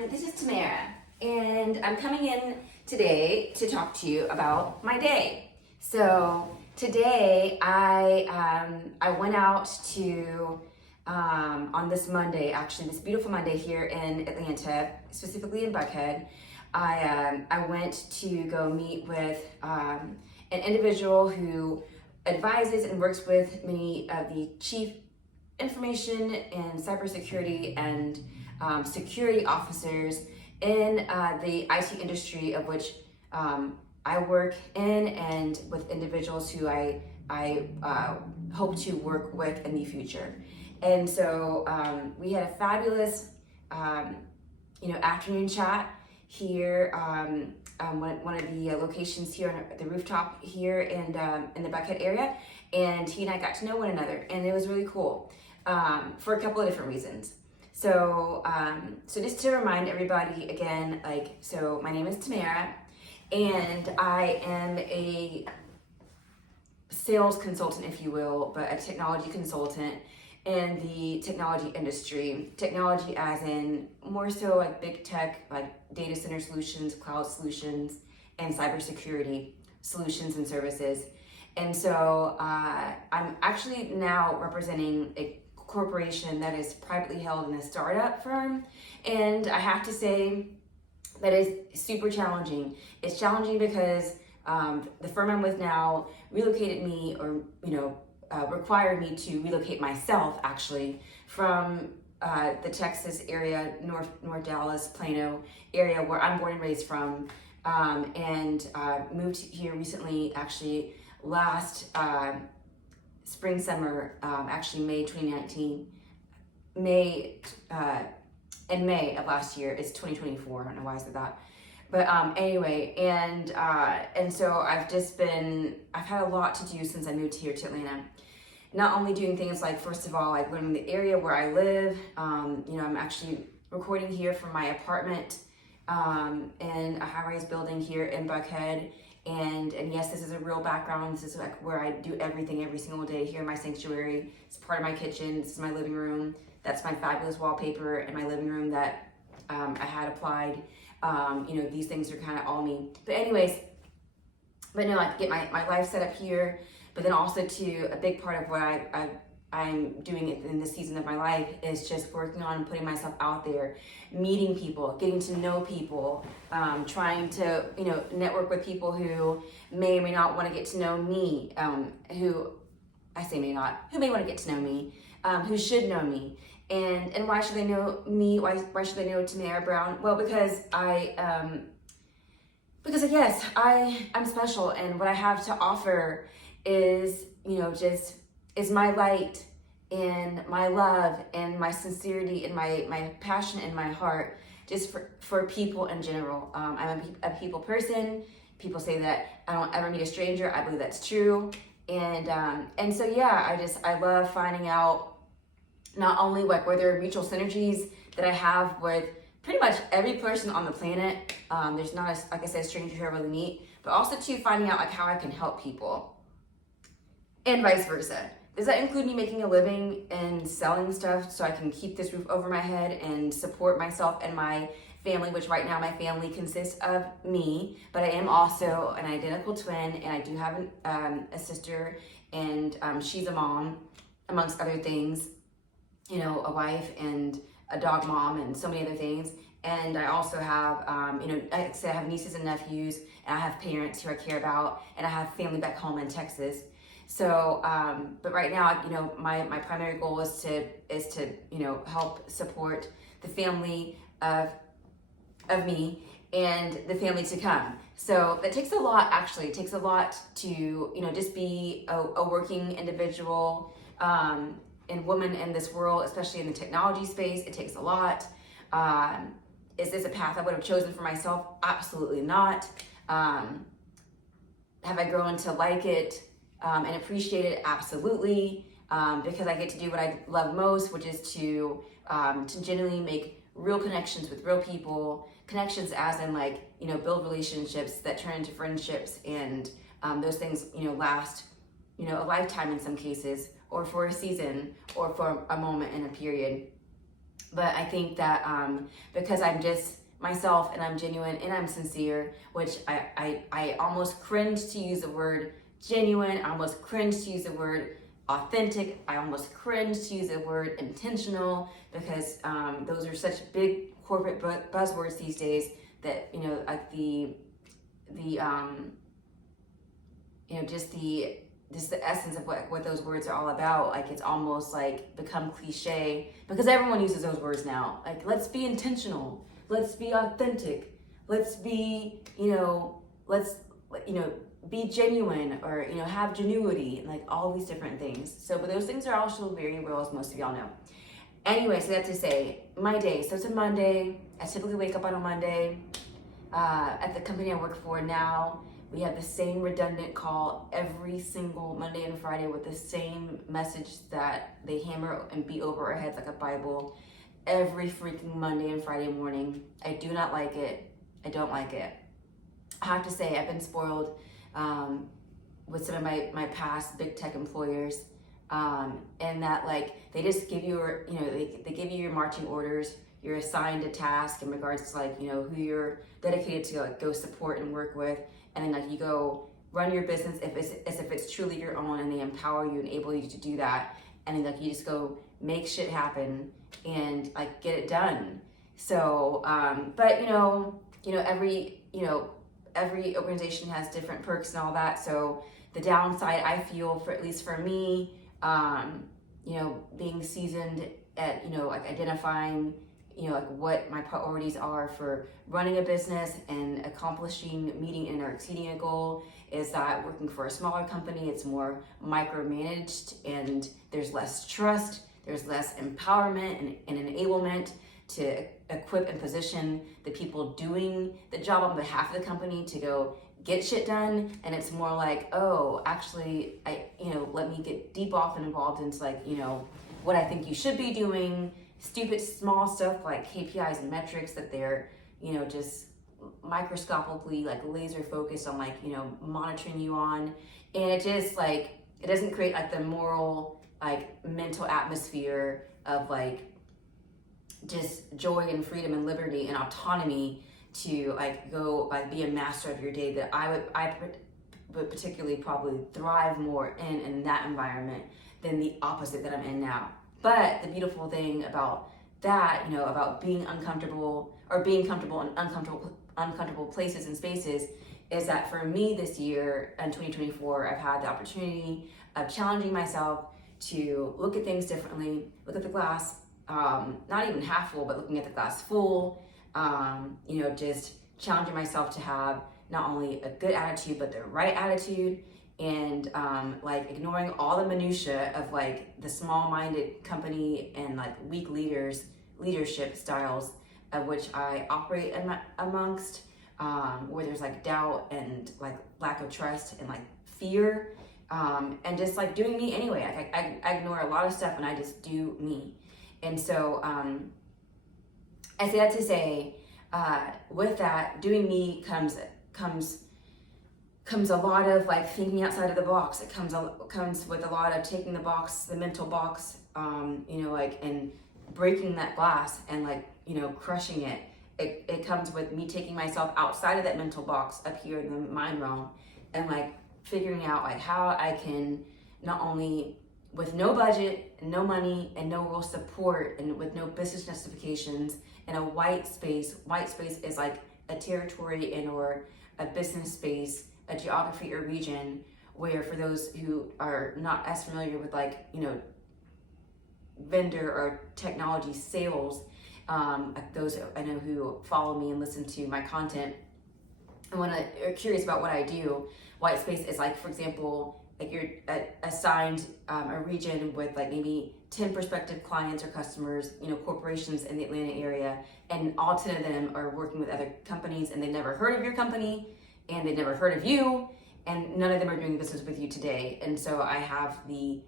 everyone, this is Tamara, and I'm coming in today to talk to you about my day. So today I went out to on this Monday, actually this beautiful Monday here in Atlanta, specifically in Buckhead. I went to go meet with an individual who advises and works with many of the chief information and cybersecurity and security officers in the IT industry, of which I work in, and with individuals who I hope to work with in the future. And so we had a fabulous afternoon chat here, one of the locations here on the rooftop here in the Buckhead area, and he and I got to know one another, and it was really cool for a couple of different reasons. So just to remind everybody again, so my name is Tamara, and I am a sales consultant, if you will, but a technology consultant in the technology industry. Technology as in more so like big tech, like data center solutions, cloud solutions, and cybersecurity solutions and services. And so I'm actually now representing a corporation that is privately held in a startup firm, and I have to say that is super challenging. It's challenging because the firm I'm with now relocated me, or required me to relocate myself actually from the Texas area, North Dallas, Plano area, where I'm born and raised from, and moved here recently, actually last spring, summer, actually May 2019, in May of last year. It's 2024, I don't know why I said that. But anyway, and so I've had a lot to do since I moved here to Atlanta. Not only doing things like, first of all, like learning the area where I live. I'm actually recording here from my apartment in a high-rise building here in Buckhead. And yes, this is a real background. This is like where I do everything every single day here in my sanctuary. It's part of my kitchen. This is my living room. That's my fabulous wallpaper in my living room that I had applied. These things are kind of all me. But no, I get my life set up here. But then also too, a big part of what I'm doing in this season of my life is just working on putting myself out there, meeting people, getting to know people, trying to network with people who may or may not want to get to know me, who may want to get to know me, who should know me. And why should they know me? Why should they know Tamara Brown? Well, because I'm special, and what I have to offer is is my light and my love and my sincerity and my passion and my heart, just for people in general. I'm a people person. People say that I don't ever meet a stranger. I believe that's true. And so yeah, I love finding out not only like where there are mutual synergies that I have with pretty much every person on the planet. There's not like I said, a stranger who I really meet, but also too finding out like how I can help people. And vice versa. Does that include me making a living and selling stuff so I can keep this roof over my head and support myself and my family, which right now my family consists of me, but I am also an identical twin, and I do have a sister, and she's a mom, amongst other things, a wife and a dog mom and so many other things. And I also have, I have nieces and nephews, and I have parents who I care about, and I have family back home in Texas. So, but right now, my primary goal is to help support the family of me and the family to come. So that takes a lot, actually. It takes a lot to, just be a working individual and woman in this world, especially in the technology space. It takes a lot. Is this a path I would have chosen for myself? Absolutely not. Have I grown to like it and appreciate it? Absolutely. Because I get to do what I love most, which is to genuinely make real connections with real people. Connections as in build relationships that turn into friendships, and those things, last, a lifetime in some cases, or for a season, or for a moment in a period. But I think that because I'm just myself and I'm genuine and I'm sincere, which I almost cringe to use the word genuine, I almost cringe to use the word authentic, I almost cringe to use the word intentional, because those are such big corporate buzzwords these days that, you know, like the you know, just the essence of what those words are all about. Like, it's almost like become cliche because everyone uses those words now. Like, let's be intentional, let's be authentic, let's be, you know, let's, you know, be genuine, or, you know, have genuity, and like all these different things. So, but those things are also very real, as most of y'all know. Anyway, so that's to say, my day. So it's a Monday. I typically wake up on a Monday. At the company I work for now, we have the same redundant call every single Monday and Friday with the same message that they hammer and beat over our heads like a Bible every freaking Monday and Friday morning. I do not like it. I don't like it. I have to say, I've been spoiled with some of my past big tech employers, and that, like, they just give you, you know, they give you your marching orders. You're assigned a task in regards to, like, you know, who you're dedicated to, like, go support and work with, and then, like, you go run your business as if it's truly your own, and they empower you and enable you to do that, and then, like, you just go make shit happen and, like, get it done. So but you know every organization has different perks and all that. So the downside, I feel, for at least for me, you know, being seasoned at, you know, like, identifying, you know, like, what my priorities are for running a business and accomplishing, meeting and or exceeding a goal, is that working for a smaller company, it's more micromanaged, and there's less trust, there's less empowerment and enablement to equip and position the people doing the job on behalf of the company to go get shit done. And it's more like, oh, actually, let me get deep off and involved into, like, you know, what I think you should be doing, stupid small stuff like KPIs and metrics that they're, you know, just microscopically, like, laser focused on, like, you know, monitoring you on. And it just, like, it doesn't create, like, the moral, like, mental atmosphere of, like, just joy and freedom and liberty and autonomy to, like, go, like, be a master of your day, that I would particularly probably thrive more in that environment than the opposite that I'm in now. But the beautiful thing about that, you know, about being uncomfortable or being comfortable in uncomfortable places and spaces, is that for me this year in 2024, I've had the opportunity of challenging myself to look at things differently, look at the glass, not even half full, but looking at the glass full, you know, just challenging myself to have not only a good attitude, but the right attitude, and like, ignoring all the minutia of, like, the small-minded company and, like, weak leadership styles of which I operate amongst, where there's, like, doubt and, like, lack of trust and, like, fear, and just, like, doing me anyway. I ignore a lot of stuff and I just do me. And so I say that to say, with that, doing me comes a lot of, like, thinking outside of the box. It comes with a lot of taking the mental box, you know, like, and breaking that glass and, like, you know, crushing it. It comes with me taking myself outside of that mental box up here in the mind realm, and, like, figuring out, like, how I can, not only with no budget and no money and no real support and with no business justifications, in a white space is, like, a territory and or a business space, a geography or region, where, for those who are not as familiar with, like, you know, vendor or technology sales, those I know who follow me and listen to my content and are curious about what I do, white space is, like, for example, like, you're assigned a region with, like, maybe 10 prospective clients or customers, you know, corporations in the Atlanta area, and all 10 of them are working with other companies, and they've never heard of your company, and they've never heard of you, and none of them are doing business with you today. And so I have the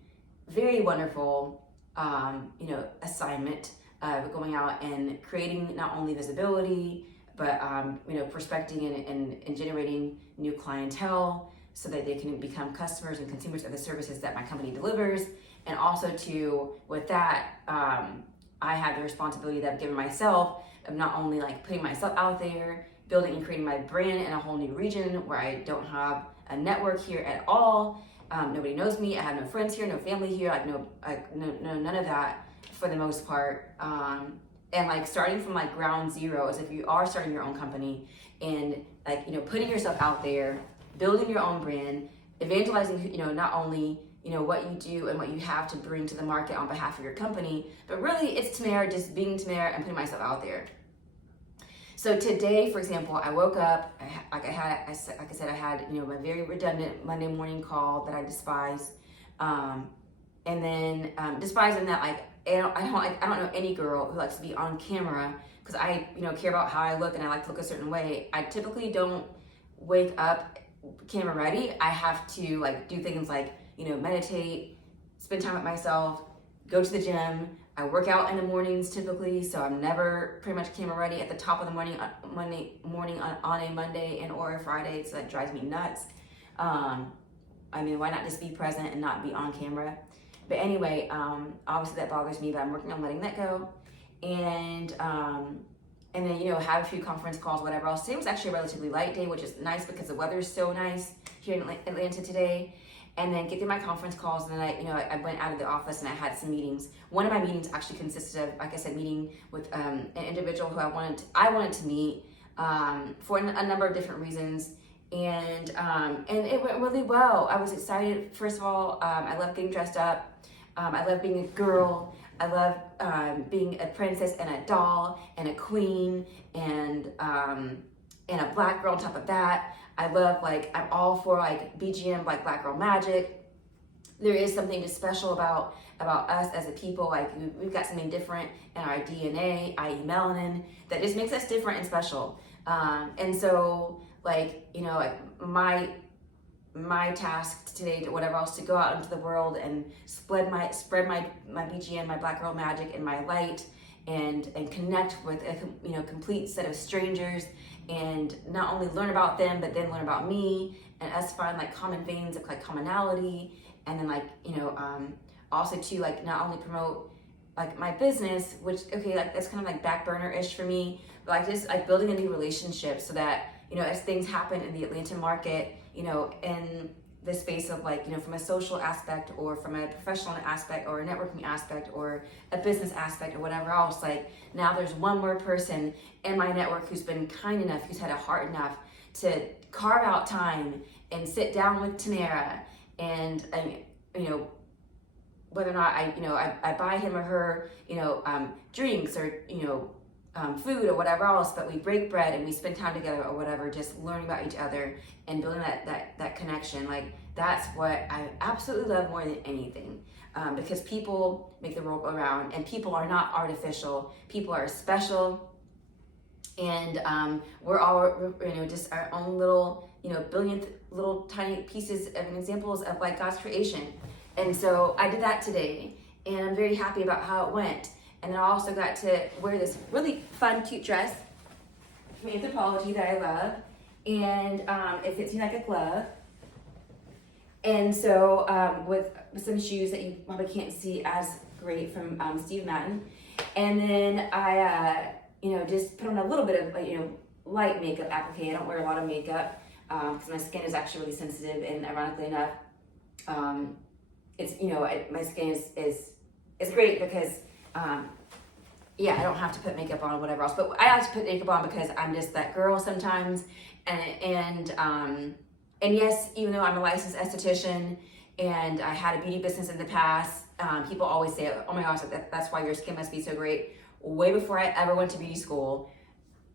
very wonderful, you know, assignment of going out and creating not only visibility, but, you know, prospecting and generating new clientele, so that they can become customers and consumers of the services that my company delivers. And also, with that, I have the responsibility that I've given myself of not only like putting myself out there, building and creating my brand in a whole new region where I don't have a network here at all. Nobody knows me. I have no friends here, no family here. No, none of that for the most part. And like starting from like ground zero, as if you are starting your own company, and like, you know, putting yourself out there, building your own brand, evangelizing, you know, not only, you know, what you do and what you have to bring to the market on behalf of your company, but really it's Tamara, just being Tamara and putting myself out there. So today, for example, I woke up, like I said, I had, you know, my very redundant Monday morning call that I despise. And then despise in that, like, I don't know any girl who likes to be on camera, because I, you know, care about how I look and I like to look a certain way. I typically don't wake up camera ready. I have to like do things like, you know, meditate, spend time with myself, go to the gym. I work out in the mornings typically, so I'm never pretty much camera ready at the top of the morning, Monday morning on a Monday and or a Friday, so that drives me nuts. I mean, why not just be present and not be on camera? But anyway, obviously that bothers me, but I'm working on letting that go. And then, you know, have a few conference calls, whatever else. Today was actually a relatively light day, which is nice because the weather is so nice here in Atlanta today. And then get through my conference calls, and then I went out of the office and I had some meetings. One of my meetings actually consisted of, like I said, meeting with an individual who I wanted to meet for a number of different reasons, and it went really well. I was excited. First of all, I love getting dressed up. I love being a girl. I love being a princess and a doll and a queen and a black girl on top of that. I love, like, I'm all for like BGM, like Black Girl Magic. There is something just special about us as a people. Like we've got something different in our DNA, i.e. melanin, that just makes us different and special. And so, like, you know, like my task today, to whatever else, to go out into the world and spread my BGM, my Black Girl Magic, and my light, and connect with a, you know, complete set of strangers, and not only learn about them, but then learn about me, and us find like common veins of like commonality, and then like, you know, also to like not only promote like my business, which, okay, like that's kind of like back burner-ish for me, but like just like building a new relationship so that, you know, as things happen in the Atlanta market, you know, in the space of like, you know, from a social aspect or from a professional aspect or a networking aspect or a business aspect or whatever else, like now there's one more person in my network who's been kind enough, who's had a heart enough to carve out time and sit down with Tamara, and you know, whether or not I buy him or her, you know, drinks or, you know, food or whatever else, but we break bread and we spend time together or whatever, just learning about each other and building that connection. Like that's what I absolutely love more than anything, because people make the world go around, and people are not artificial. People are special, and we're all, you know, just our own little, you know, billionth little tiny pieces of examples of like God's creation. And so I did that today, and I'm very happy about how it went. And then I also got to wear this really fun, cute dress from Anthropologie that I love. And it fits me like a glove. And so with some shoes that you probably can't see as great from Steve Madden. And then I, you know, just put on a little bit of, you know, light makeup applique. I don't wear a lot of makeup because my skin is actually really sensitive. And ironically enough, it's, you know, my skin is great because yeah, I don't have to put makeup on or whatever else, but I have to put makeup on because I'm just that girl sometimes. And yes, even though I'm a licensed esthetician and I had a beauty business in the past, people always say, oh my gosh, that's why your skin must be so great. Way before I ever went to beauty school,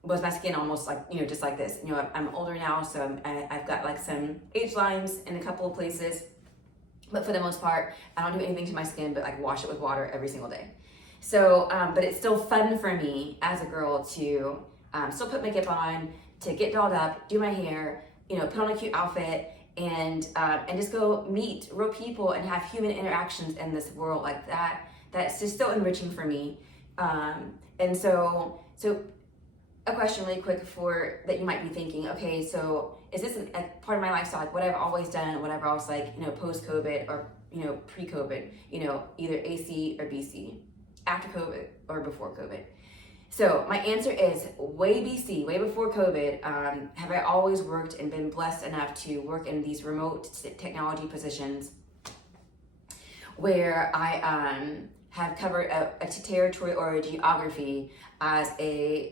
was my skin almost like, you know, just like this. You know, I'm older now, so I've got like some age lines in a couple of places, but for the most part, I don't do anything to my skin but like wash it with water every single day. So, but it's still fun for me as a girl to still put makeup on, to get dolled up, do my hair, you know, put on a cute outfit, and just go meet real people and have human interactions in this world like that. That's just so enriching for me. And so a question really quick for that you might be thinking, okay, so is this a part of my lifestyle, like what I've always done, whatever else, like, you know, post-COVID or, you know, pre-COVID, you know, either AC or BC? after COVID or before COVID? So my answer is way BC, way before COVID. Have I always worked and been blessed enough to work in these remote technology positions where I have covered a territory or a geography as a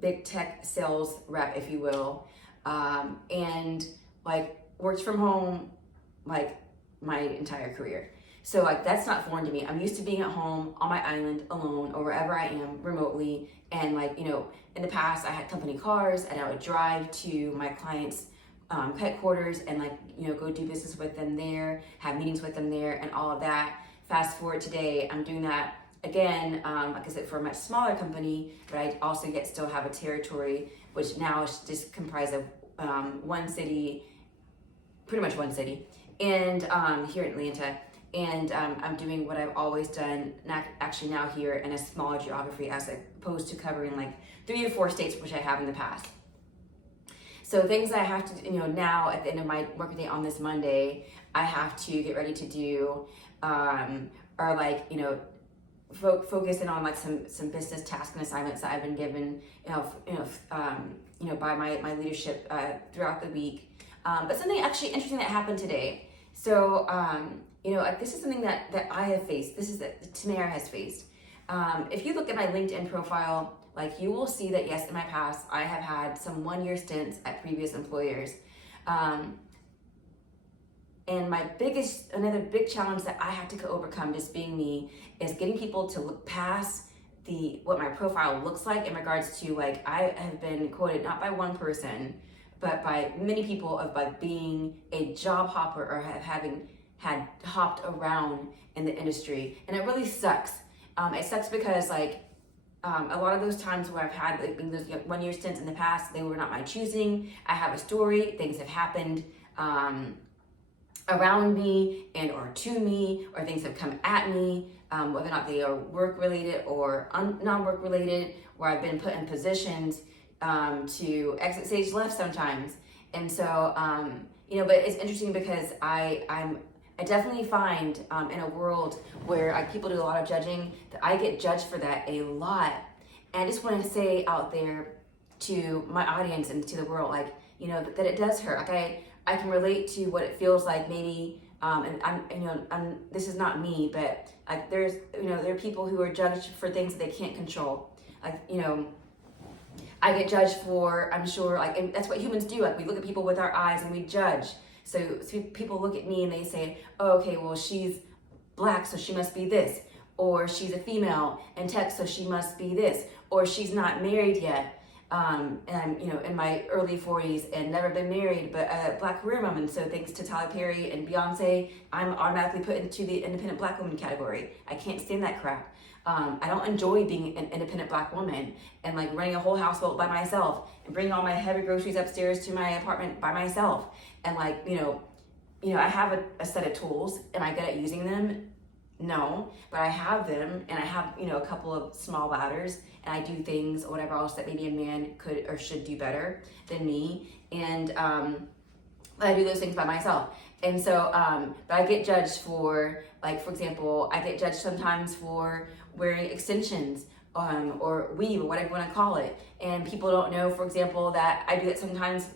big tech sales rep, if you will, and like worked from home like my entire career. So like that's not foreign to me. I'm used to being at home on my island alone or wherever I am remotely. And like, you know, in the past I had company cars and I would drive to my clients' headquarters and like, you know, go do business with them there, have meetings with them there and all of that. Fast forward today, I'm doing that again, like I said, for a much smaller company, but I also still have a territory, which now is just comprised of one city, pretty much one city, and here in Atlanta. And I'm doing what I've always done, actually now here in a smaller geography as opposed to covering like 3 or 4 states, which I have in the past. So things that I have to, you know, now at the end of my workday on this Monday, I have to get ready to do are like, you know, focusing on like some business tasks and assignments that I've been given, by my leadership throughout the week. But something actually interesting that happened today. So, this is something that I have faced. This is that Tamara has faced. If you look at my LinkedIn profile, like you will see that yes, in my past, I have had some 1-year stints at previous employers. And another big challenge that I have to overcome, just being me, is getting people to look past what my profile looks like in regards to like, I have been quoted not by one person, but by many people of like being a job hopper or having had hopped around in the industry. And it really sucks. It sucks because like, a lot of those times where I've had like those 1-year stints in the past, they were not my choosing. I have a story, things have happened around me and or to me, or things have come at me, whether or not they are work related or non-work related, where I've been put in positions to exit stage left sometimes. And so, but it's interesting because I definitely find in a world where people do a lot of judging that I get judged for that a lot. And I just want to say out there to my audience and to the world, like, you know, that it does hurt. Like I can relate to what it feels like maybe, this is not me, but like there are people who are judged for things that they can't control. Like, you know, I get judged for, I'm sure, like, and that's what humans do. Like we look at people with our eyes and we judge. So people look at me and they say, oh, okay, well, she's black, so she must be this. Or she's a female in tech, so she must be this. Or she's not married yet. And I'm, in my early 40s and never been married, but a black career woman. So thanks to Tyler Perry and Beyonce, I'm automatically put into the independent black woman category. I can't stand that crap. I don't enjoy being an independent black woman and like running a whole household by myself and bringing all my heavy groceries upstairs to my apartment by myself. And like, I have a set of tools. Am I good at using them? No, but I have them, and I have, a couple of small ladders, and I do things or whatever else that maybe a man could or should do better than me. And I do those things by myself. And so, but I get judged for, like, for example, I get judged sometimes for wearing extensions or weave or whatever you want to call it. And people don't know, for example, that I do that sometimes.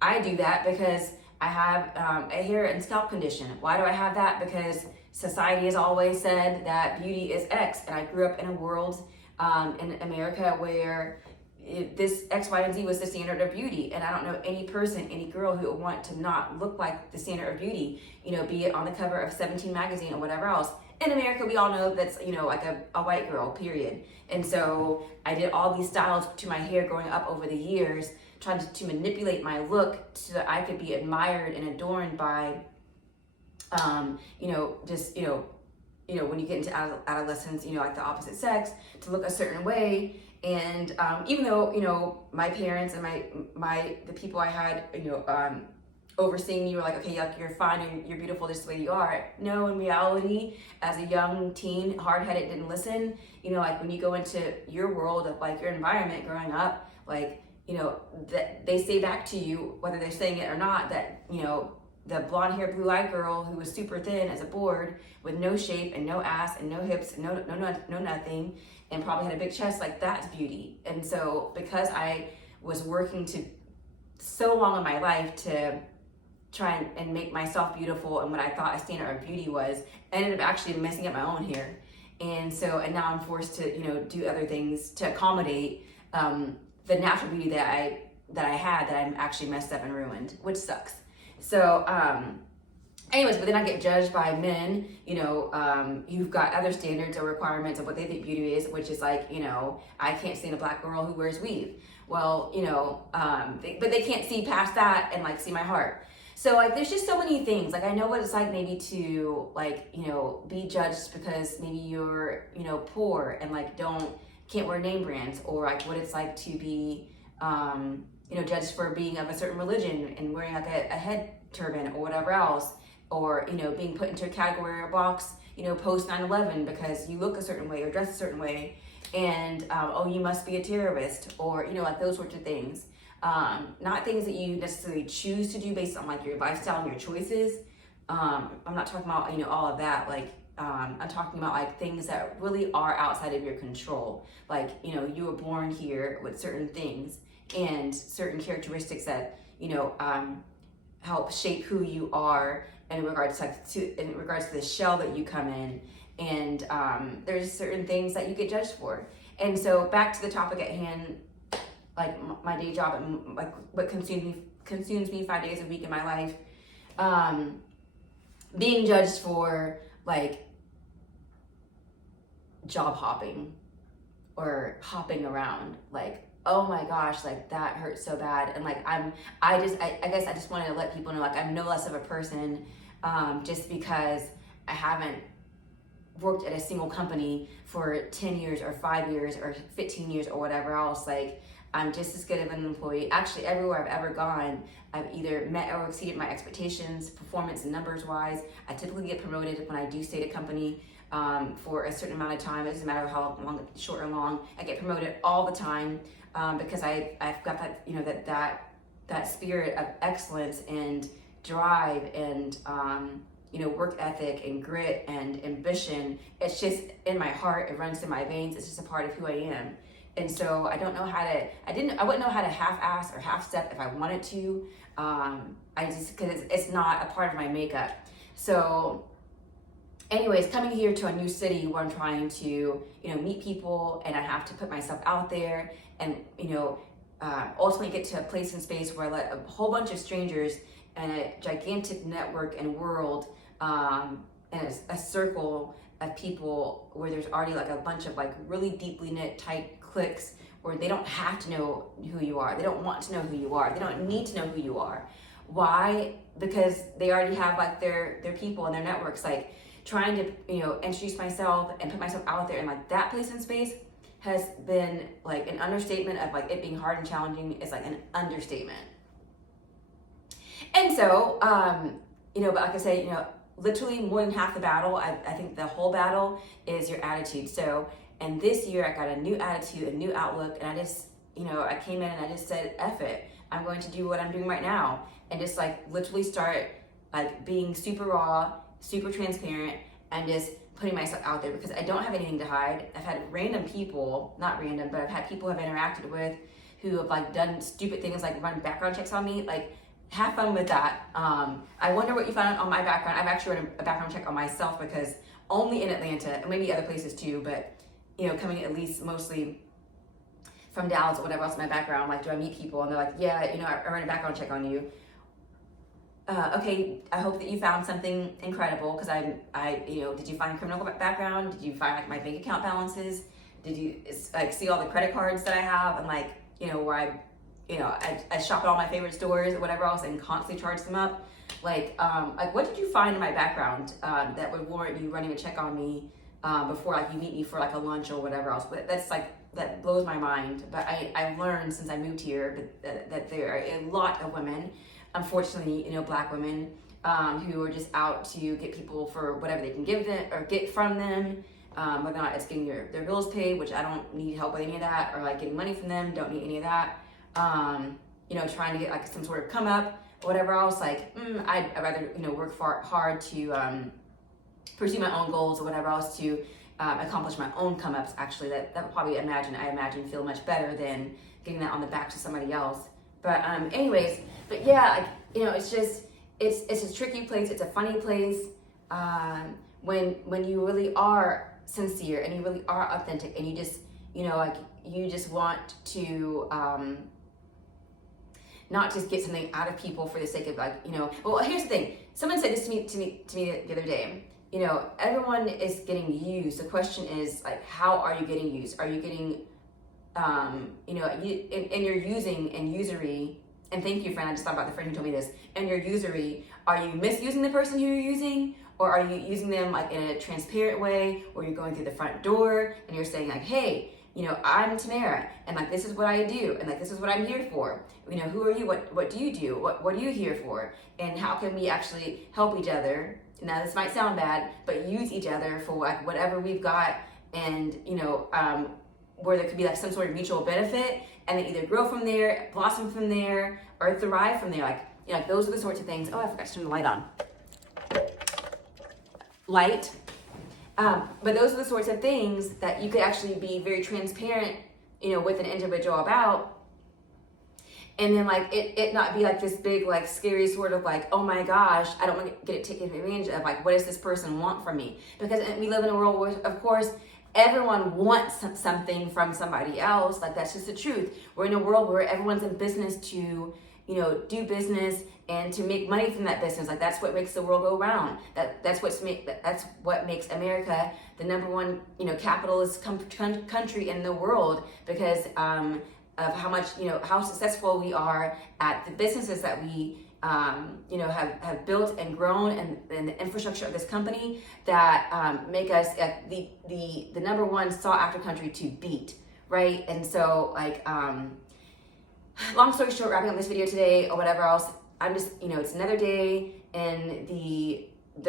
I do that because I have a hair and scalp condition. Why do I have that? Because society has always said that beauty is X. And I grew up in a world in America where this X, Y, and Z was the standard of beauty. And I don't know any person, any girl who would want to not look like the standard of beauty, be it on the cover of 17 magazine or whatever else. In America, we all know that's, like a white girl, period. And so I did all these styles to my hair growing up over the years, trying to manipulate my look so that I could be admired and adorned by, when you get into adolescence, like the opposite sex, to look a certain way. And even though, my parents and the people I had, overseeing me were like, okay, like, you're fine and you're beautiful just the way you are. No, in reality, as a young teen, hard-headed, didn't listen, like when you go into your world of like your environment growing up, like, that they say back to you, whether they're saying it or not, that, the blonde hair, blue eyed girl who was super thin as a board with no shape and no ass and no hips and no nothing, and probably had a big chest, like that's beauty. And so because I was working to so long in my life to try and make myself beautiful and what I thought a standard of beauty was, I ended up actually messing up my own hair. And now I'm forced to, do other things to accommodate the natural beauty that I had that I'm actually messed up and ruined, which sucks. So, anyways, but then I get judged by men, you've got other standards or requirements of what they think beauty is, which is like, I can't stand a black girl who wears weave. Well, but they can't see past that and like see my heart. So like, there's just so many things. Like I know what it's like maybe to like, be judged because maybe you're, poor and like can't wear name brands, or like what it's like to be, judged for being of a certain religion and wearing like a head turban or whatever else, or, being put into a category or a box, post 9/11 because you look a certain way or dress a certain way, and, you must be a terrorist, or, like those sorts of things. Not things that you necessarily choose to do based on like your lifestyle and your choices. I'm not talking about, all of that. Like, I'm talking about like things that really are outside of your control. Like, you were born here with certain things and certain characteristics that, help shape who you are in regards to the shell that you come in. And, there's certain things that you get judged for. And so back to the topic at hand, like my day job and like what consumes me 5 days a week in my life, being judged for like job hopping or hopping around, like, oh my gosh, like that hurts so bad. And like I guess I just wanted to let people know, like, I'm no less of a person just because I haven't worked at a single company for 10 years or 5 years or 15 years or whatever else. Like, I'm just as good of an employee. Actually, everywhere I've ever gone, I've either met or exceeded my expectations, performance and numbers wise. I typically get promoted when I do stay at a company for a certain amount of time. It doesn't matter how long, short or long. I get promoted all the time because I've got that, that spirit of excellence and drive and work ethic and grit and ambition. It's just in my heart. It runs through my veins. It's just a part of who I am. And so I wouldn't know how to half-ass or half-step if I wanted to. Because it's not a part of my makeup. So anyways, coming here to a new city where I'm trying to, meet people, and I have to put myself out there and, ultimately get to a place and space where I let a whole bunch of strangers and a gigantic network and world, and a circle of people where there's already like a bunch of like really deeply knit tight cliques where they don't have to know who you are. They don't want to know who you are. They don't need to know who you are. Why? Because they already have like their people and their networks. Like trying to, introduce myself and put myself out there in like that place and space has been like an understatement of like it being hard and challenging is like an understatement. And so, but like I say, literally more than half the battle, I think the whole battle is your attitude. So, and this year I got a new attitude, a new outlook, and I just, I came in and I just said, F it. I'm going to do what I'm doing right now and just like literally start like being super raw, super transparent, and just putting myself out there because I don't have anything to hide. I've had random people, not random, but I've had people I've interacted with who have like done stupid things like run background checks on me. Like, have fun with that. I wonder what you found on my background. I've actually run a background check on myself because only in Atlanta, and maybe other places too, but coming at least mostly from Dallas or whatever else in my background, like, do I meet people? And they're like, yeah, I ran a background check on you. Okay, I hope that you found something incredible because did you find criminal background? Did you find like my bank account balances? Did you like see all the credit cards that I have and like, where I shop at all my favorite stores or whatever else and constantly charge them up? Like what did you find in my background that would warrant you running a check on me before like you meet me for like a lunch or whatever else? But that's like, that blows my mind. But I've learned since I moved here that there are a lot of women, unfortunately, Black women, who are just out to get people for whatever they can give them or get from them, whether or not it's getting their bills paid, which I don't need help with any of that, or like getting money from them, don't need any of that. Trying to get like some sort of come up, or whatever else, like, I'd rather, you know, work hard to pursue my own goals or whatever else to accomplish my own come-ups. Actually, that would probably, I imagine feel much better than getting that on the back to somebody else. But anyways, but yeah, like, you know, it's just, it's a tricky place. It's a funny place when you really are sincere and you really are authentic and you just, you know, like, you just want to not just get something out of people for the sake of, like, you know. Well, here's the thing. Someone said this to me the other day. You know, everyone is getting used. The question is, like, how are you getting used? Are you getting, you know, and you're using and usury. And thank you, friend. I just thought about the friend who told me this. And your usury. Are you misusing the person who you're using? Or are you using them, like, in a transparent way, where you're going through the front door and you're saying, like, hey, you know, I'm Tamara, and, like, this is what I do, and, like, this is what I'm here for. You know, who are you? What do you do? What are you here for? And how can we actually help each other? Now, this might sound bad, but use each other for, like, whatever we've got, and, you know, where there could be, like, some sort of mutual benefit, and then either grow from there, blossom from there, or thrive from there. Like, you know, like, those are the sorts of things. Oh, I forgot to turn the light on. Light. But those are the sorts of things that you could actually be very transparent, you know, with an individual about. And then, like, it not be like this big, like, scary sort of, like, oh my gosh, I don't want to get it taken advantage of. Like, what does this person want from me? Because we live in a world where, of course, everyone wants something from somebody else. Like, that's just the truth. We're in a world where everyone's in business to, you know, do business and to make money from that business. Like, that's what makes the world go round. That's what makes America the number one, you know, capitalist country in the world, because of how much, you know, how successful we are at the businesses that we you know, have built and grown, and the infrastructure of this company that make us the number one sought after country to beat, right? And so, like, long story short, wrapping up this video today or whatever else, I'm just, you know, it's another day in the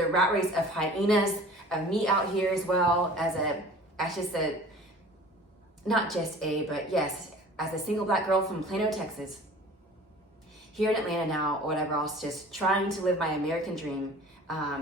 rat race of hyenas, of me out here as well as a single black girl from Plano, Texas, here in Atlanta now, or whatever else, just trying to live my American dream,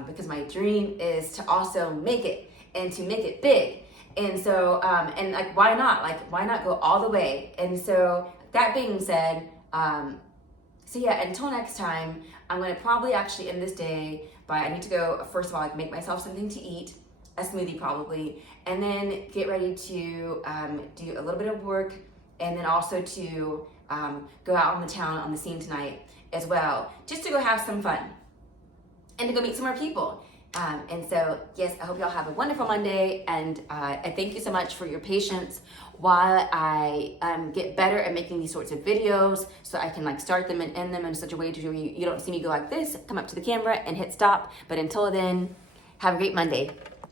because my dream is to also make it, and to make it big. And so, and, like, why not? Like, why not go all the way? And so, that being said, so yeah, until next time, I'm going to probably actually end this day by, I need to go, first of all, like, make myself something to eat, a smoothie probably, and then get ready to do a little bit of work, and then also to go out on the town, on the scene tonight as well, just to go have some fun and to go meet some more people. And so, yes, I hope y'all have a wonderful Monday, and I thank you so much for your patience while I get better at making these sorts of videos, so I can, like, start them and end them in such a way to where you don't see me go like this, come up to the camera and hit stop. But until then, have a great Monday.